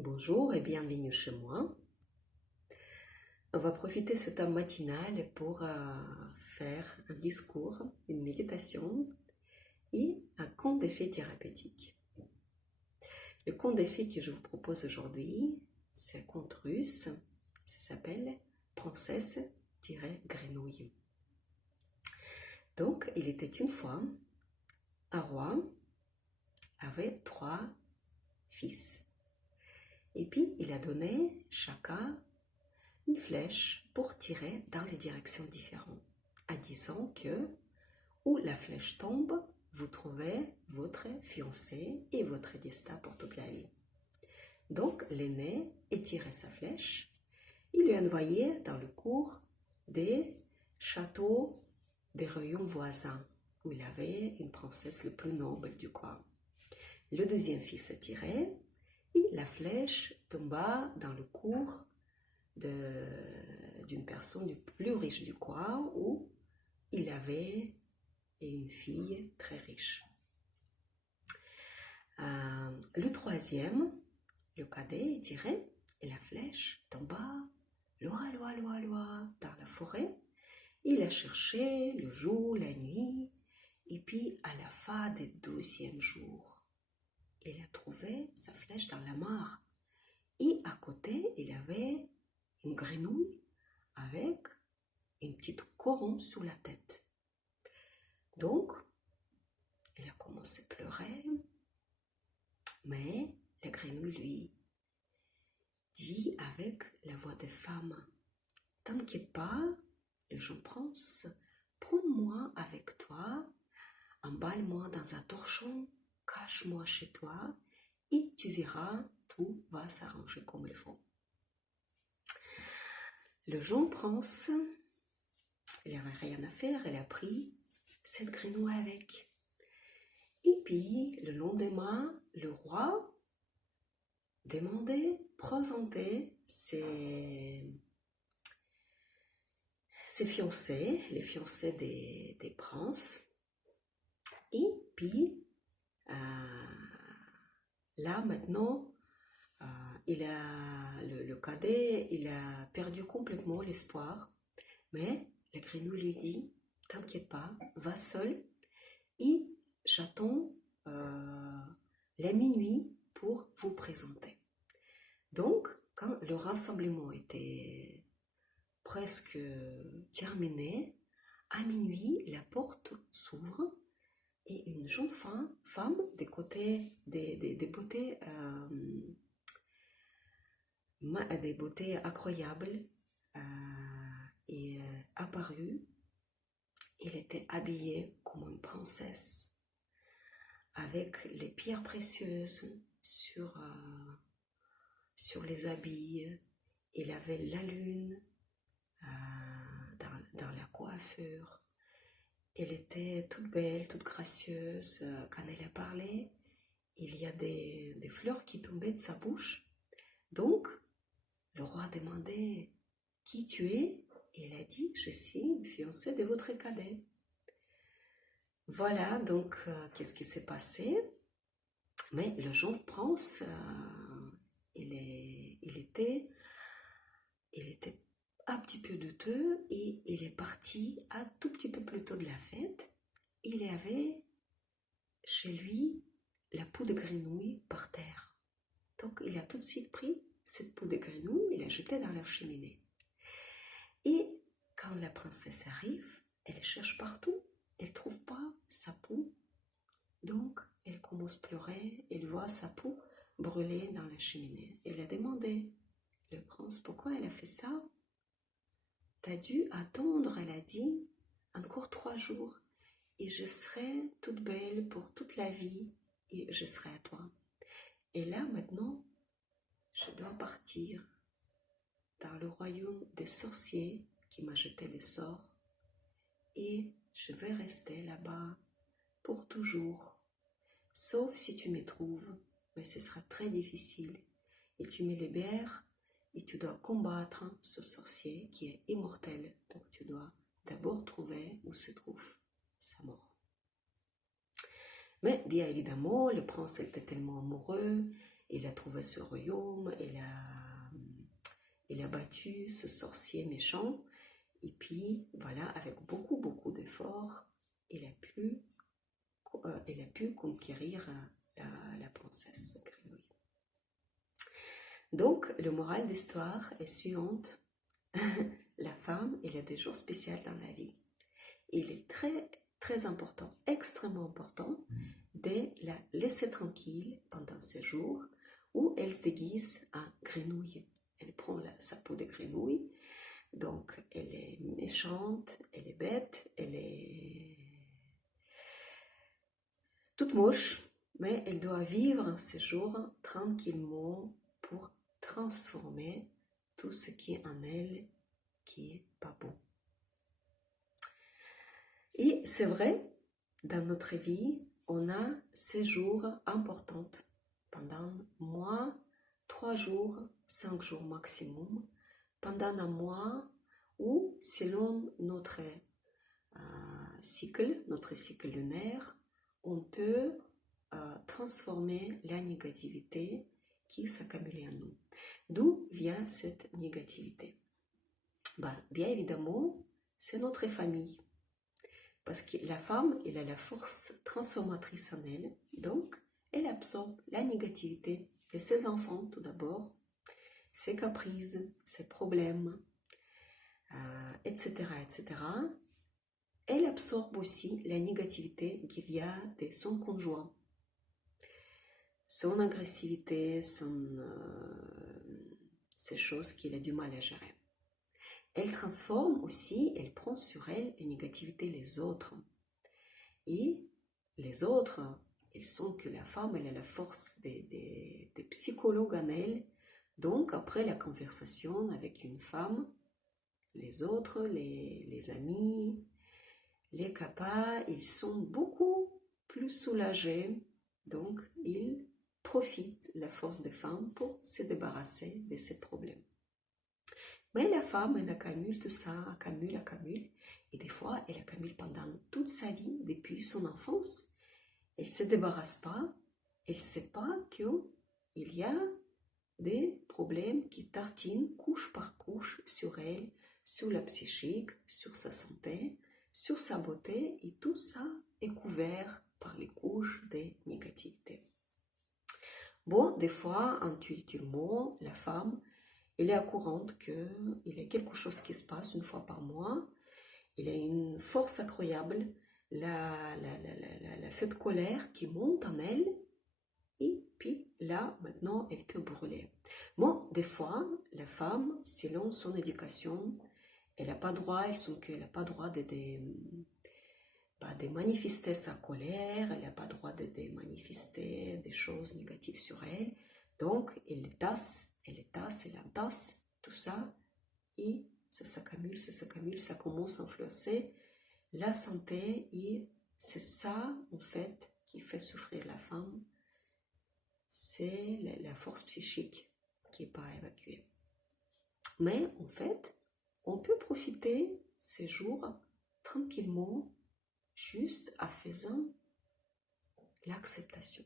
Bonjour et bienvenue chez moi. On va profiter de ce temps matinal pour faire un discours, une méditation et un conte de fées thérapeutique. Le conte de fées que je vous propose aujourd'hui, c'est un conte russe. Ça s'appelle Princesse-Grenouille. Donc, il était une fois, un roi avait 3 fils. Et puis, il a donné chacun une flèche pour tirer dans les directions différentes, en disant que où la flèche tombe, vous trouvez votre fiancé et votre destin pour toute la vie. Donc l'aîné étirait sa flèche, il lui envoyait dans le cours des châteaux des royaumes voisins, où il avait une princesse le plus noble du coin. Le deuxième fils tirait, et la flèche tomba dans le cours d'une personne du plus riche du coin où il avait une fille très riche. Le troisième, le cadet, tirait et la flèche tomba loin, loin, loin, loin dans la forêt. Il a cherché le jour, la nuit, et puis à la fin du 12e jour, il a trouvé sa flèche dans la mare. Et à côté, il avait une grenouille avec une petite couronne sur la tête. Donc, il a commencé à pleurer, mais la grenouille lui dit avec la voix de femme, « T'inquiète pas, le jeune prince, prends-moi avec toi, emballe-moi dans un torchon, cache-moi chez toi, et tu verras, tout va s'arranger comme il faut. » Le jeune prince, il n'avait rien à faire, il a pris cette grenouille avec. Et puis, le lendemain, le roi demandait, présentait ses fiancés, les fiancés des princes. Et puis, là, maintenant, le cadet, il a perdu complètement l'espoir. Mais la grenouille lui dit, « T'inquiète pas, va seul et j'attends la minuit pour vous présenter. » Donc, quand le rassemblement était presque terminé, à minuit, la porte s'ouvre et une jeune femme des beautés incroyables est apparue. Elle était habillée comme une princesse, avec les pierres précieuses sur les habits. Il avait la lune dans la coiffure. Elle était toute belle, toute gracieuse. Quand elle a parlé, il y a des fleurs qui tombaient de sa bouche. Donc, le roi demandait « Qui tu es ?» Et elle a dit « Je suis une fiancée de votre cadet. » Voilà, donc, qu'est-ce qui s'est passé? Mais le jeune prince, il était un petit peu douteux et il est parti un tout petit peu plus tôt de la fête. Il avait chez lui la peau de grenouille par terre. Donc il a tout de suite pris cette peau de grenouille et l'a jetée dans la cheminée. Et quand la princesse arrive, elle cherche partout, elle ne trouve pas sa peau. Donc elle commence à pleurer, elle voit sa peau brûlée dans la cheminée. Elle a demandé, le prince, pourquoi elle a fait ça? T'as dû attendre, elle a dit, encore 3 jours et je serai toute belle pour toute la vie et je serai à toi. Et là maintenant, je dois partir dans le royaume des sorciers qui m'a jeté le sort et je vais rester là-bas pour toujours. Sauf si tu me trouves, mais ce sera très difficile et tu me libères et tu dois combattre ce sorcier qui est immortel. Donc tu dois d'abord trouver où se trouve sa mort. Mais bien évidemment, le prince était tellement amoureux, il a trouvé ce royaume, il a battu ce sorcier méchant, et puis voilà, avec beaucoup d'efforts, il a pu conquérir la princesse Grenouille. Donc, le moral d'histoire est suivante. La femme, elle a des jours spéciaux dans la vie. Il est très important, extrêmement important, de la laisser tranquille pendant ces jours où elle se déguise en grenouille. Elle prend sa peau de grenouille, donc elle est méchante, elle est bête, elle est toute moche, mais elle doit vivre ces jours tranquillement pour transformer tout ce qui est en elle qui est pas bon. Et c'est vrai, dans notre vie, on a ces jours importants pendant mois, 3 jours, 5 jours maximum, pendant un mois où, selon notre cycle lunaire, on peut transformer la négativité qui s'accumule en nous. D'où vient cette négativité? Bien évidemment, c'est notre famille. Parce que la femme, elle a la force transformatrice en elle, donc elle absorbe la négativité de ses enfants tout d'abord, ses caprices, ses problèmes, etc., etc. Elle absorbe aussi la négativité qui vient de son conjoint, son agressivité, ces choses qu'il a du mal à gérer. Elle transforme aussi, elle prend sur elle les négativités des autres. Et les autres, ils sont que la femme, elle a la force des psychologues en elle. Donc, après la conversation avec une femme, les autres, les amis, les capas, ils sont beaucoup plus soulagés. Donc, ils profitent de la force des femmes pour se débarrasser de ces problèmes. Mais la femme, elle accumule tout ça, accumule. Et des fois, elle accumule pendant toute sa vie, depuis son enfance. Elle ne se débarrasse pas. Elle ne sait pas qu'il y a des problèmes qui tartinent couche par couche sur elle, sur la psychique, sur sa santé, sur sa beauté. Et tout ça est couvert par les couches des négativités. Bon, des fois, intuitivement, la femme, elle est au courant qu'il y a quelque chose qui se passe une fois par mois. Il a une force incroyable, la feu de colère qui monte en elle. Et puis là, maintenant, elle peut brûler. Bon, des fois, la femme, selon son éducation, elle n'a pas droit, elle n'a pas droit de manifester sa colère, elle n'a pas droit de manifester des choses négatives sur elle. Donc, elle entasse, tout ça, et ça s'accumule, ça commence à influencer la santé, et c'est ça, en fait, qui fait souffrir la femme, c'est la force psychique qui n'est pas évacuée. Mais, en fait, on peut profiter ces jours tranquillement, juste en faisant l'acceptation.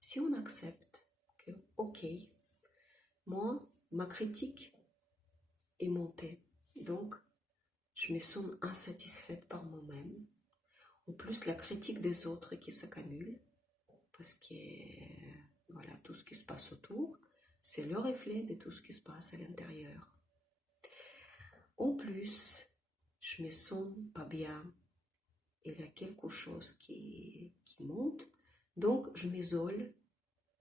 Si on accepte que, ok, moi, ma critique est montée, donc je me sens insatisfaite par moi-même. En plus, la critique des autres qui s'accumule, parce que voilà, tout ce qui se passe autour, c'est le reflet de tout ce qui se passe à l'intérieur. En plus, je me sens pas bien. Il y a quelque chose qui monte, donc je m'isole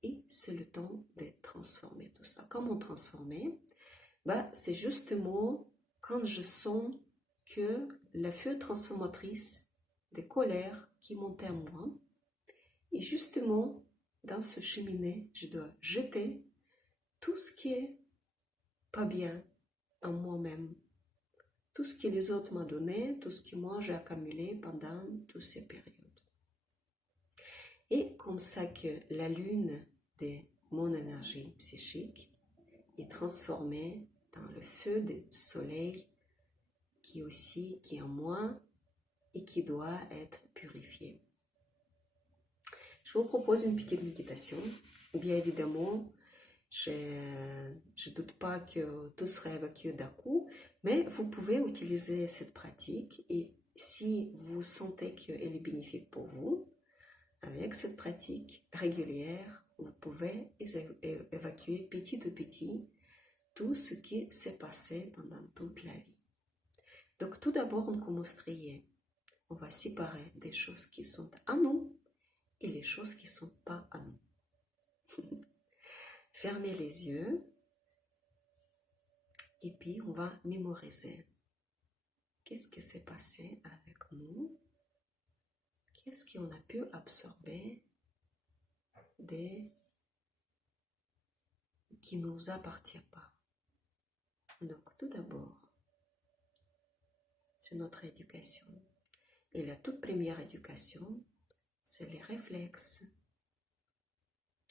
et c'est le temps de transformer tout ça. Comment transformer? C'est justement quand je sens que la feu transformatrice des colères qui montent en moi, et justement dans ce cheminée, je dois jeter tout ce qui est pas bien en moi-même, tout ce que les autres m'ont donné, tout ce que moi j'ai accumulé pendant toutes ces périodes. Et comme ça que la lune de mon énergie psychique est transformée dans le feu du soleil qui est en moi et qui doit être purifié. Je vous propose une petite méditation Bien évidemment, je ne doute pas que tout sera évacué d'un coup, mais vous pouvez utiliser cette pratique et si vous sentez qu'elle est bénéfique pour vous, avec cette pratique régulière, vous pouvez évacuer petit à petit tout ce qui s'est passé pendant toute la vie. Donc tout d'abord, on commence à trier. On va séparer des choses qui sont à nous et les choses qui ne sont pas à nous. Fermez les yeux et puis on va mémoriser. Qu'est-ce qui s'est passé avec nous? Qu'est-ce qu'on a pu absorber qui ne nous appartient pas? Donc tout d'abord, c'est notre éducation. Et la toute première éducation, c'est les réflexes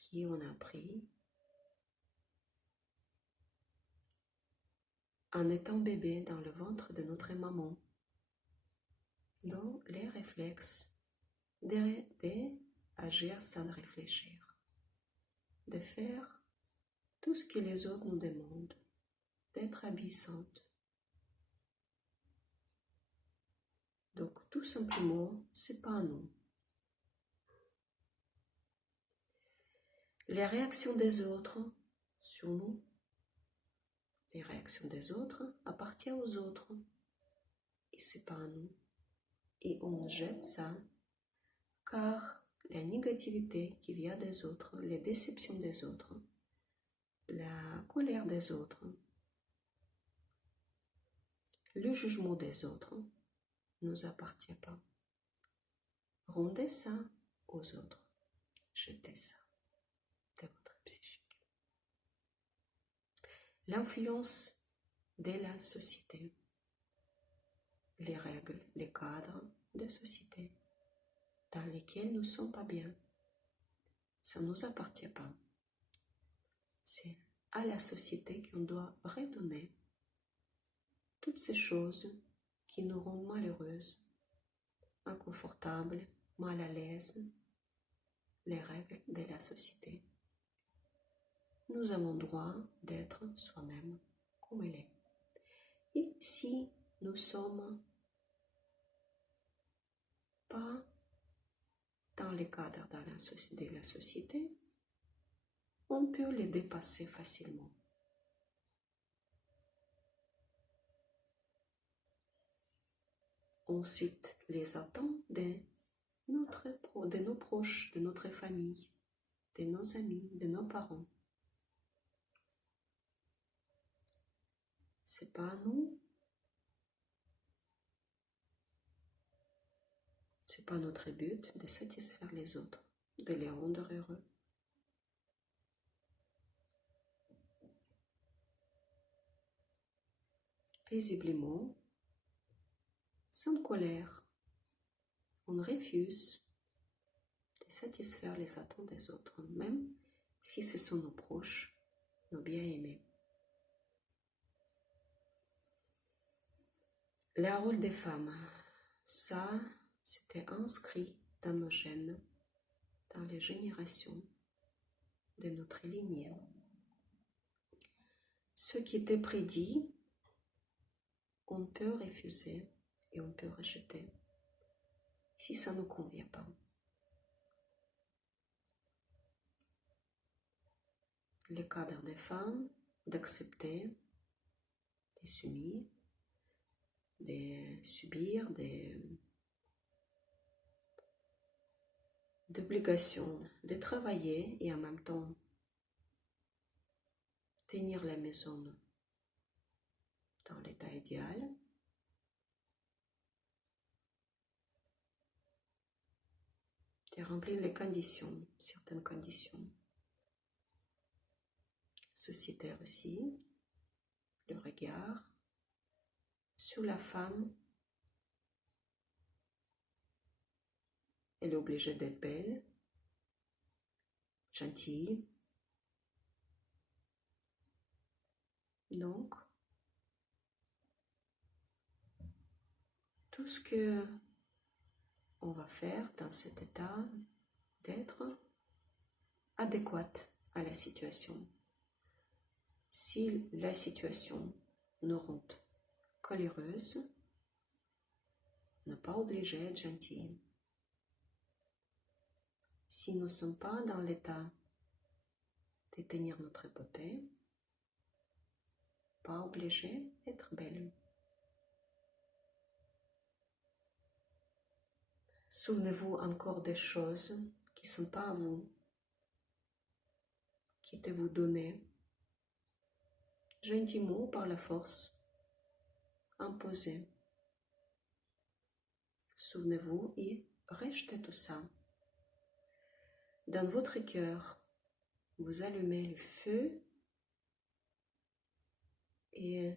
qu'on a appris en étant bébé dans le ventre de notre maman. Donc les réflexes d'agir sans réfléchir, de faire tout ce que les autres nous demandent, d'être obéissante. Donc tout simplement, c'est pas à nous. Les réactions des autres sur nous, les réactions des autres appartiennent aux autres et c'est pas à nous. Et on jette ça car la négativité qui vient des autres, les déceptions des autres, la colère des autres, le jugement des autres ne nous appartient pas. Rendez ça aux autres. Jetez ça de votre psychique. L'influence de la société, les règles, les cadres de société dans lesquels nous ne sommes pas bien, ça ne nous appartient pas. C'est à la société qu'on doit redonner toutes ces choses qui nous rendent malheureuses, inconfortables, mal à l'aise, les règles de la société. Nous avons droit d'être soi-même comme il est. Et si nous ne sommes pas dans les cadres de la société, on peut les dépasser facilement. Ensuite, les attentes de nos proches, de notre famille, de nos amis, de nos parents. C'est pas à nous. C'est pas notre but de satisfaire les autres, de les rendre heureux. Paisiblement, sans colère, on refuse de satisfaire les attentes des autres, même si ce sont nos proches, nos bien-aimés. Le rôle des femmes, ça, c'était inscrit dans nos gènes, dans les générations de notre lignée. Ce qui était prédit, on peut refuser et on peut rejeter si ça ne nous convient pas. Le cadre des femmes, d'accepter, de s'unir, de subir d'obligations de travailler et en même temps tenir la maison dans l'état idéal. De remplir les conditions, certaines conditions sociétaires aussi, le regard sur la femme. Elle est obligée d'être belle, gentille. Donc, tout ce que on va faire dans cet état d'être adéquat à la situation. Si la situation nous rend colérieux, n'est pas obligé d'être gentil. Si nous ne sommes pas dans l'état de tenir notre beauté, pas obligé d'être belle. Souvenez-vous encore des choses qui ne sont pas à vous, qui étaient vous données, gentiment par la force, imposée. Souvenez-vous et rejetez tout ça. Dans votre cœur, vous allumez le feu et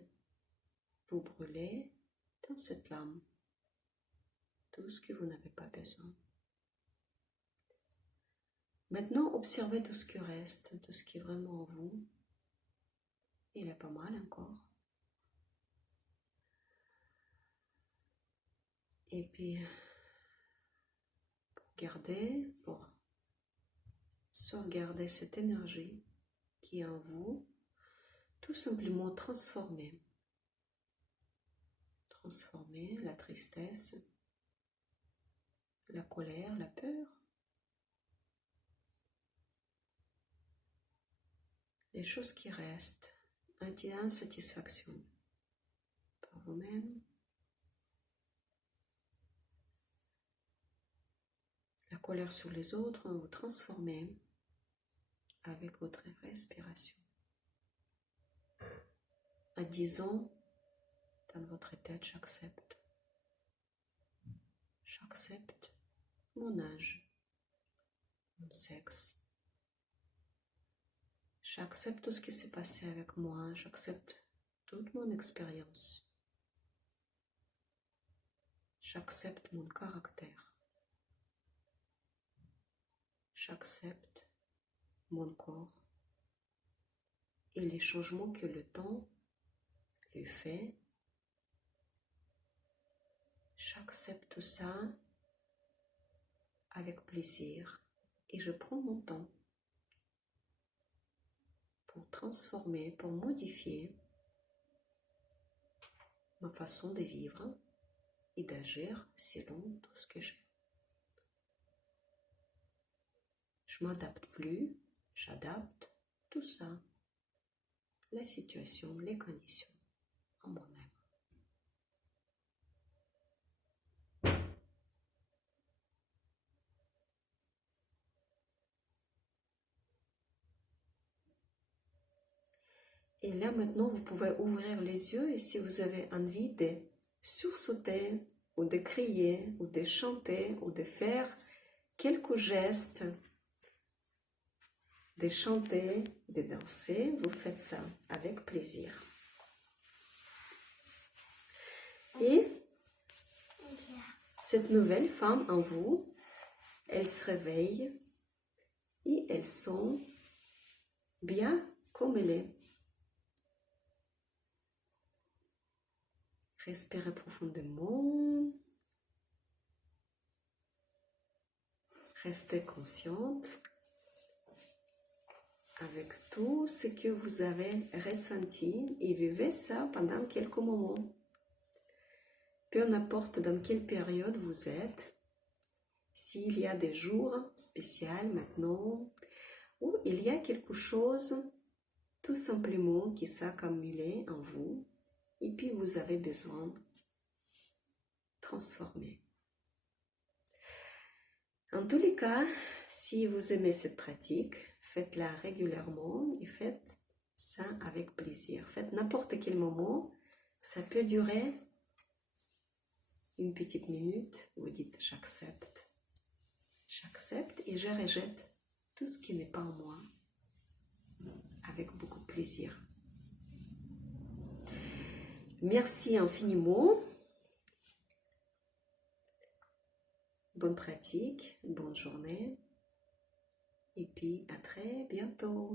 vous brûlez dans cette flamme tout ce que vous n'avez pas besoin. Maintenant, observez tout ce qui reste, tout ce qui est vraiment en vous. Il est pas mal encore. Et puis, pour sauvegarder cette énergie qui est en vous, tout simplement transformer la tristesse, la colère, la peur, les choses qui restent, insatisfaction par vous-même, la colère sur les autres, vous transformez avec votre respiration. En disant dans votre tête, j'accepte mon âge, mon sexe. J'accepte tout ce qui s'est passé avec moi, j'accepte toute mon expérience. J'accepte mon caractère. J'accepte mon corps et les changements que le temps lui fait. J'accepte tout ça avec plaisir et je prends mon temps pour transformer, pour modifier ma façon de vivre et d'agir selon tout ce que j'ai. Je m'adapte plus, j'adapte tout ça, la situation, les conditions en moi-même. Et là maintenant, vous pouvez ouvrir les yeux et si vous avez envie de sursauter ou de crier ou de chanter ou de faire quelques gestes, de chanter, de danser, vous faites ça avec plaisir. Et cette nouvelle femme en vous, elle se réveille et elle sent bien comme elle est. Respirez profondément. Restez consciente avec tout ce que vous avez ressenti et vivez ça pendant quelques moments. Peu importe dans quelle période vous êtes, s'il y a des jours spéciaux maintenant, ou il y a quelque chose tout simplement qui s'est accumulé en vous, et puis vous avez besoin de transformer. En tous les cas, si vous aimez cette pratique, faites-la régulièrement et faites ça avec plaisir. Faites n'importe quel moment, ça peut durer une petite minute, vous dites j'accepte et je rejette tout ce qui n'est pas en moi avec beaucoup de plaisir. Merci infiniment. Bonne pratique, bonne journée et puis à très bientôt.